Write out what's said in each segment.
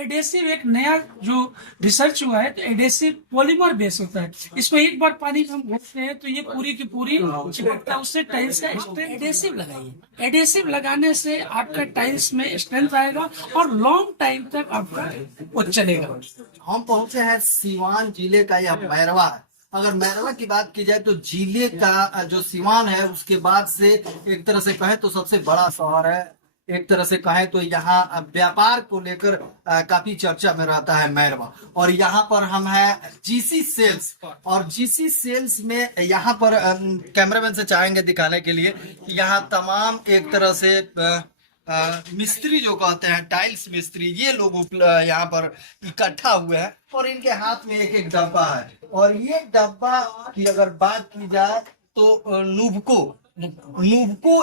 Adhesive एक नया जो रिसर्च हुआ है, तो एडेसिव पॉलीमर बेस होता है। इसको एक बार पानी में हम घोटते हैं तो ये पूरी की पूरी चिपकता है, उससे टाइल्स का स्ट्रेंथ। एडेसिव लगाइए, एडेसिव लगाने से आपका टाइल्स में स्ट्रेंथ आएगा और लॉन्ग टाइम तक आपका वो चलेगा। हम पहुंचे हैं सीवान जिले का यह मैरवा है। अगर मैरवा की बात की जाए तो जिले का जो सीवान है उसके बाद से एक तरह से कहें तो सबसे बड़ा शहर है। एक तरह से कहें तो यहाँ व्यापार को लेकर काफी चर्चा में रहता है मैरवा। और यहाँ पर हम हैं जीसी सेल्स, और जीसी सेल्स में यहाँ पर कैमरामैन से चाहेंगे दिखाने के लिए कि यहाँ तमाम एक तरह से मिस्त्री जो कहते हैं, टाइल्स मिस्त्री, ये लोग यहाँ पर इकट्ठा हुए हैं और इनके हाथ में एक एक डब्बा है। और ये डब्बा की अगर बात की जाए तो नुबको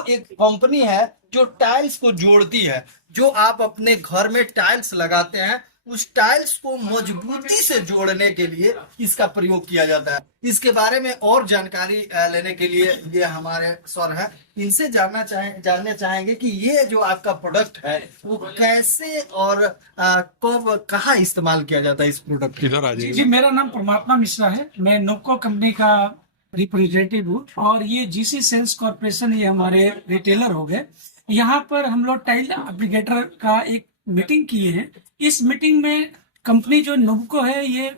एक कंपनी है जो टाइल्स को जोड़ती है। जो आप अपने घर में टाइल्स लगाते हैं उस टाइल्स को मजबूती से जोड़ने के लिए इसका प्रयोग किया जाता है। इसके बारे में और जानकारी लेने के लिए ये हमारे सर हैं, इनसे जानने चाहेंगे कि ये जो आपका प्रोडक्ट है वो कैसे और कब कहाँ इस्तेमाल किया जाता है इस प्रोडक्ट किधर जी, मेरा नाम परमात्मा मिश्रा है। मैं नुबको कंपनी का रिप्रेजेंटेटिव हूँ और ये जीसी सेल्स कॉर्पोरेशन, ये हमारे रिटेलर हो गए। यहाँ पर हम लोग टाइल एप्लीकेटर का एक मीटिंग किए हैं। इस मीटिंग में कंपनी जो नुबको है ये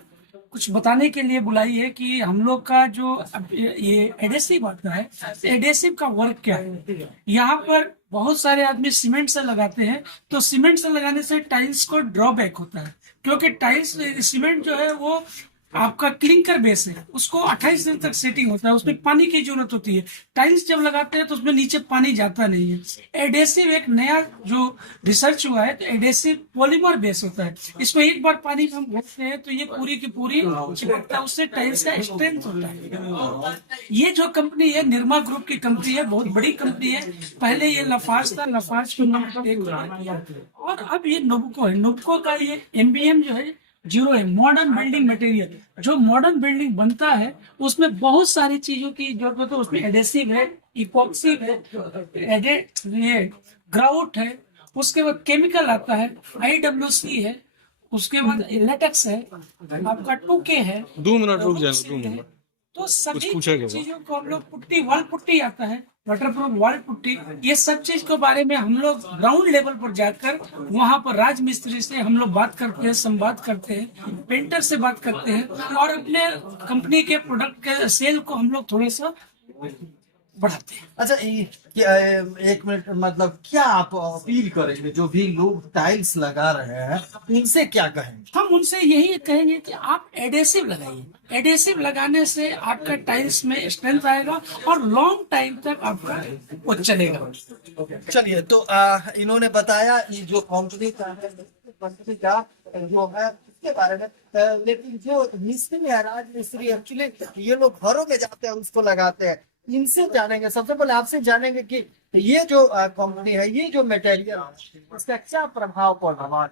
कुछ बताने के लिए बुलाई है कि हम लोग का जो ये एडेसिव आता है, एडेसिव का वर्क क्या है। यहाँ पर बहुत सारे आदमी सीमेंट से लगाते हैं, तो सीमेंट से लगाने से टाइल्स को ड्रॉबैक होता है, क्योंकि टाइल्स सीमेंट जो है वो आपका क्लिंकर बेस है, उसको 28 दिन तक सेटिंग होता है, उसमें पानी की जरूरत होती है। टाइल्स जब लगाते हैं तो उसमें नीचे पानी जाता नहीं है। एडेसिव एक नया जो रिसर्च हुआ है, तो एडेसिव पॉलीमर बेस होता है। इसको एक बार पानी में हम घोटते हैं तो ये पूरी की पूरी चिपकता है, उससे टाइल्स का स्ट्रेंथ होता है। ये जो कंपनी है निरमा ग्रुप की कंपनी है, बहुत बड़ी कंपनी है। पहले ये लफार्ज था, लफार्ज को नाम एक, और अब ये नुबको है। नुबको का ये एमबीएम जो है 0 है, मॉडर्न बिल्डिंग मटेरियल। जो मॉडर्न बिल्डिंग बनता है उसमें बहुत सारी चीजों की जरूरत है। उसमें एडेसिव है, इपॉक्सी है, ये ग्राउट है, उसके बाद केमिकल आता है, IWC है, उसके बाद लेटेक्स है, आपका 2K है। 2 मिनट रुक जाना, 2 मिनट। तो सभी पूछेगा चीजों को हम लोग पुट्टी, वॉल पुट्टी आता है, वाटरप्रूफ वॉल पुट्टी, ये सब चीज के बारे में हम लोग ग्राउंड लेवल पर जाकर वहां पर राज मिस्त्री से हम लोग बात करते हैं, संवाद करते हैं, पेंटर से बात करते हैं और अपने कंपनी के प्रोडक्ट के सेल को हम लोग थोड़ा सा बढ़ाते हैं। अच्छा, एक मिनट, मतलब क्या आप अपील करेंगे जो भी लोग टाइल्स लगा रहे हैं, इनसे क्या कहेंगे? हम उनसे यही कहेंगे कि आप एडेसिव लगाइए। एडेसिव लगाने से आपका टाइल्स में स्ट्रेंथ आएगा और लॉन्ग टाइम तक आपका वो चलेगा। चलिए, तो इन्होंने बताया ये जो कंपनी का जो है इसके बारे में, लेकिन जो मिस्त्री है, राज मिस्त्री, एक्चुअली ये लोग घरों में जाते हैं उसको लगाते हैं। इनसे जानेंगे, सबसे पहले आपसे जानेंगे कि ये जो कंपनी है, ये जो मटेरियल है, उसका क्या प्रभाव पड़ रहा है।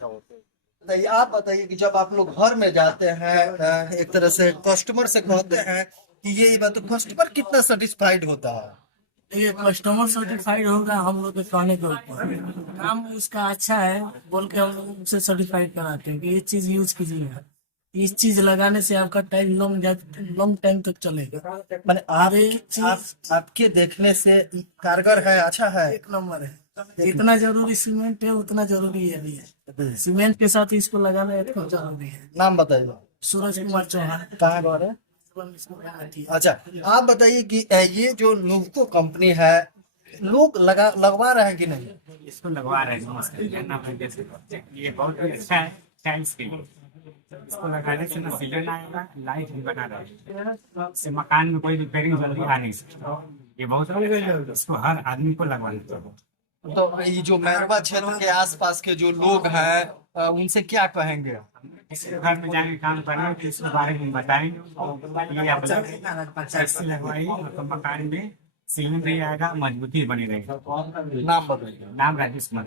आप बताइए कि जब आप लोग घर में जाते हैं, एक तरह से कस्टमर से कहते हैं कि ये बात, तो कस्टमर कितना सेटिस्फाइड होता है? ये कस्टमर सर्टिफाइड होगा हम लोग के कहने के ऊपर। काम उसका अच्छा है बोल के हम लोग उसे सर्टिफाइड कराते हैं कि ये चीज यूज कीजिएगा, इस चीज लगाने से आपका टाइम लॉन्ग टाइम तक चलेगा। मैंने आपके देखने से कारगर है, अच्छा है, एक नंबर है। जितना जरूरी सीमेंट है उतना जरूरी ये भी है। सीमेंट के साथ इसको लगाना एकदम जरूरी है। नाम बताइए। सूरज कुमार चौहान, कहाँ घर है? अच्छा, आप बताइए कि ये जो नुबको कंपनी है, लोग लगवा रहे हैं कि नहीं? इसको लगवा रहे हैं। ये बहुत अच्छा है टाइल्स के लिए। इसको लगाने से ना सीलन आएगा, लाइट भी बना रहेगा, इससे मकान में कोई रिपेयरिंग जल्दी आ नहीं सकता। ये बहुत इसको हर आदमी को लगवाना चाहिए। तो ये जो मैरवा क्षेत्र के आसपास के जो लोग हैं उनसे क्या कहेंगे? किसी घर में जाके काम करना तो इसके बारे में बताएंगे। ये आप लगवाइए तो मकान में सीलिंग भी आएगा, मजबूती बनी रहेगी। नाम बताइए। नाम राजेश कुमार।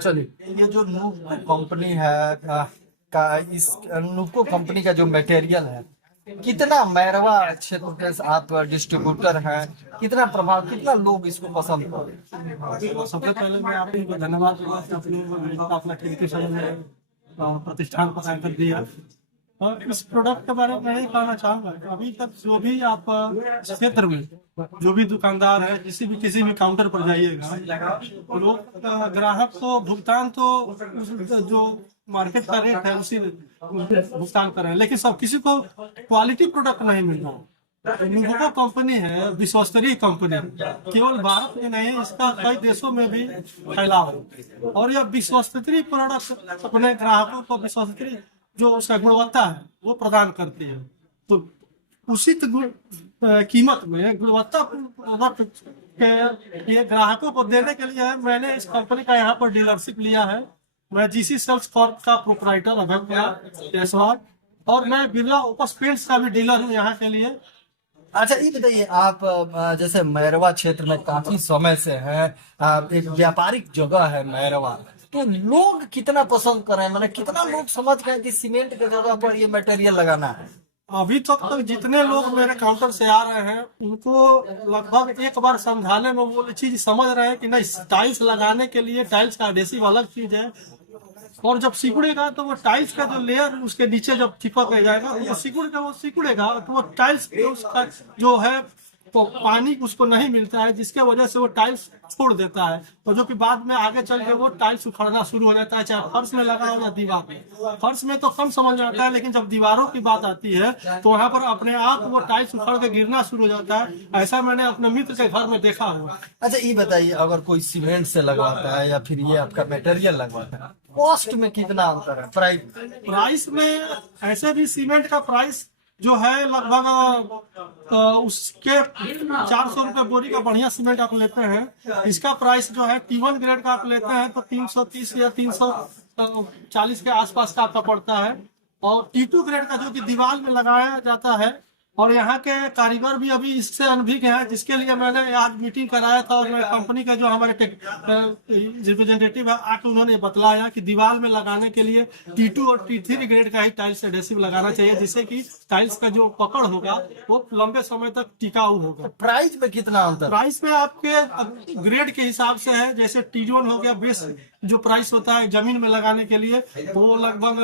चलिए, ये जो नुबको कंपनी है इस नुबको कंपनी का जो मटेरियल है, कितना मैरवा क्षेत्र के आप डिस्ट्रीब्यूटर हैं, कितना प्रभाव, कितना लोग इसको पसंद करते? सबसे पहले मैं आप ही को धन्यवाद दूंगा कि अपने अपना कीमती समय में प्रतिष्ठान पता कर दिया। और इस प्रोडक्ट के बारे में मैं ये कहना चाहूँगा कि अभी तक जो भी आप क्षेत्र में जो भी दुकानदार है, किसी भी काउंटर पर जाइएगा, लोग ग्राहक को भुगतान तो जो मार्केट का रेट है उसी भुगतान कर रहे हैं, लेकिन सब किसी को क्वालिटी प्रोडक्ट नहीं मिल रहा है। लिनोवो कंपनी है, विश्वस्तरीय कंपनी, केवल भारत में नहीं, इसका कई देशों में भी फैलाव है। और यह विश्वस्तरीय प्रोडक्ट अपने ग्राहकों को विश्वस्तरीय जो उसका गुणवत्ता है वो प्रदान करती है। तो उचित कीमत में गुणवत्तापूर्ण प्रोडक्ट के ये ग्राहकों को देने के लिए मैंने इस कंपनी का यहाँ पर डीलरशिप लिया है। मैं जीसी सेल्स कॉर्प का प्रोपराइटर अभय जायसवाल, और मैं बिरला ओपस पेंट्स का भी डीलर हूँ यहाँ के लिए। अच्छा, ये बताइए, आप जैसे मैरवा क्षेत्र में काफी समय से है, एक व्यापारिक जगह है मैरवा, तो लोग कितना पसंद कर रहे हैं, मतलब कितना लोग समझ गए कि सीमेंट की जगह पर ये मटेरियल लगाना है? अभी तक तो जितने लोग मेरे काउंटर से आ रहे हैं उनको लगभग एक बार समझाने में वो चीज समझ रहे हैं कि नहीं, टाइल्स लगाने के लिए टाइल्स का एडेसिव अलग चीज है, और जब सिकुड़ेगा तो वो टाइल्स का जो लेयर उसके नीचे जब चिपक जाएगा वो सिकुड़ेगा तो वो टाइल्स उसका जो है तो पानी उसको नहीं मिलता है, जिसके वजह से वो टाइल्स छोड़ देता है, और जो कि बाद में आगे चल के वो टाइल्स उखड़ना शुरू हो जाता है, चाहे फर्श में लगा हो या दीवार में। फर्श में तो कम समझ में आता है, लेकिन जब दीवारों की बात आती है तो वहाँ पर अपने आप वो टाइल्स उखड़ के गिरना शुरू हो जाता है। ऐसा मैंने अपने मित्र के घर में देखा हुआ। अच्छा, ये बताइए, अगर कोई सीमेंट से लगवाता है या फिर ये आपका मटेरियल लगवाता है, कॉस्ट में कितना अंतर है? प्राइस में ऐसे भी सीमेंट का प्राइस जो है लगभग उसके 400 रुपए बोरी का बढ़िया सीमेंट आप लेते हैं, इसका प्राइस जो है T1 ग्रेड का आप लेते हैं तो 330 या 340 के आसपास का आपका पड़ता है, और T2 ग्रेड का जो कि दीवार में लगाया जाता है, और यहाँ के कारीगर भी अभी इससे अनभिज्ञ हैं, जिसके लिए मैंने आज मीटिंग कराया था, और कंपनी का जो हमारे रिप्रेजेंटेटिव है आके उन्होंने बतलाया कि दीवार में लगाने के लिए T2 और T3 ग्रेड का ही टाइल्स एडेसिव लगाना चाहिए, जिससे कि टाइल्स का जो पकड़ होगा वो लंबे समय तक टिकाऊ होगा। प्राइस में कितना अंतर? प्राइस में आपके ग्रेड के हिसाब से है, जैसे T1 हो गया, बेस जो प्राइस होता है जमीन में लगाने के लिए वो लगभग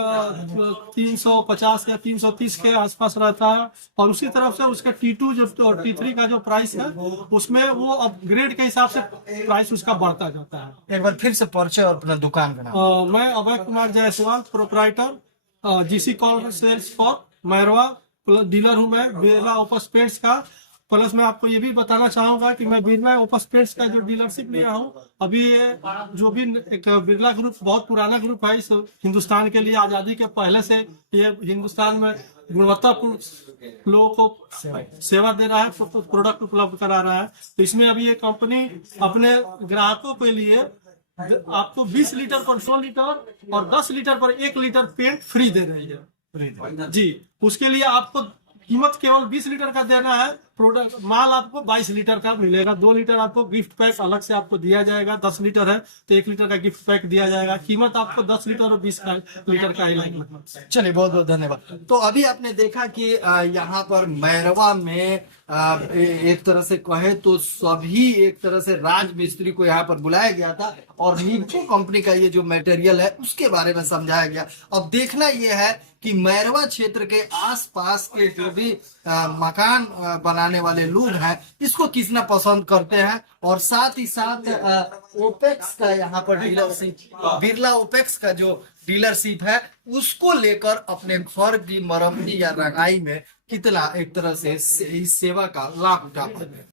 350 या 330 के आसपास रहता है, और उसी तरफ से उसका T2 जो और T3 का जो प्राइस है उसमें वो अपग्रेड के हिसाब से प्राइस उसका बढ़ता जाता है। एक बार फिर से परिचय और अपना दुकान का नाम। मैं Abhay Kumar Jaiswal, proprietor, GC Corp Sales Corp Mairwa, dealer हूँ मैं बिरला ओपस पेंट्स का। प्लस मैं आपको ये भी बताना चाहूंगा कि मैं बिरला ओपस पेंट्स का जो डीलरशिप लिया हूँ, अभी जो भी एक बिरला ग्रुप बहुत पुराना ग्रुप है, इस हिंदुस्तान के लिए आजादी के पहले से ये हिंदुस्तान में गुणवत्तापूर्ण लोगों को सेवा दे रहा है, प्रोडक्ट उपलब्ध करा रहा है। तो इसमें अभी ये कंपनी अपने ग्राहकों के लिए आपको 20 लीटर पर 100 लीटर और 10 लीटर पर 1 लीटर पेंट फ्री दे रही है जी। उसके लिए आपको कीमत केवल 20 लीटर का देना है, प्रोडक्ट माल आपको 22 लीटर का मिलेगा। 2 लीटर आपको गिफ्ट पैक अलग से आपको दिया जाएगा, 10 लीटर है तो 1 लीटर का गिफ्ट पैक दिया जाएगा। कीमत आपको 10 लीटर और 20 लीटर का ही लगेगा। चलिए, बहुत बहुत धन्यवाद। तो अभी आपने देखा कि यहाँ पर मैरवा में एक तरह से कहे तो सभी एक तरह से राज मिस्त्री को यहाँ पर बुलाया गया था, और निप्पो कंपनी का ये जो मटेरियल है उसके बारे में समझाया गया। अब देखना ये है कि मैरवा क्षेत्र के आसपास के जो भी मकान बनाने वाले लोग हैं इसको कितना पसंद करते हैं, और साथ ही साथ ओपेक्स का यहाँ पर डीलरशिप, बिरला ओपेक्स का जो डीलरशिप है उसको लेकर अपने घर की मरम्मती या रंगाई में कितना एक तरह से इस सेवा का लाभ उठा पाते हैं।